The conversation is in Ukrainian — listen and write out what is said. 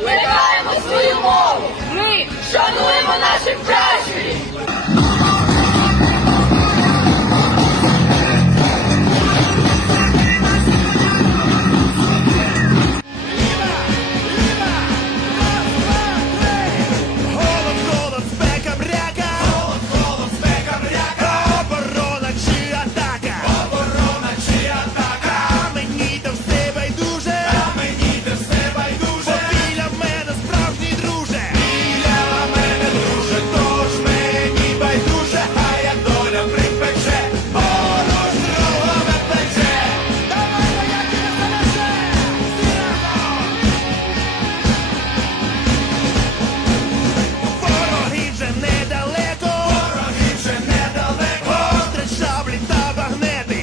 Плекаємо свою мову. Ahmed.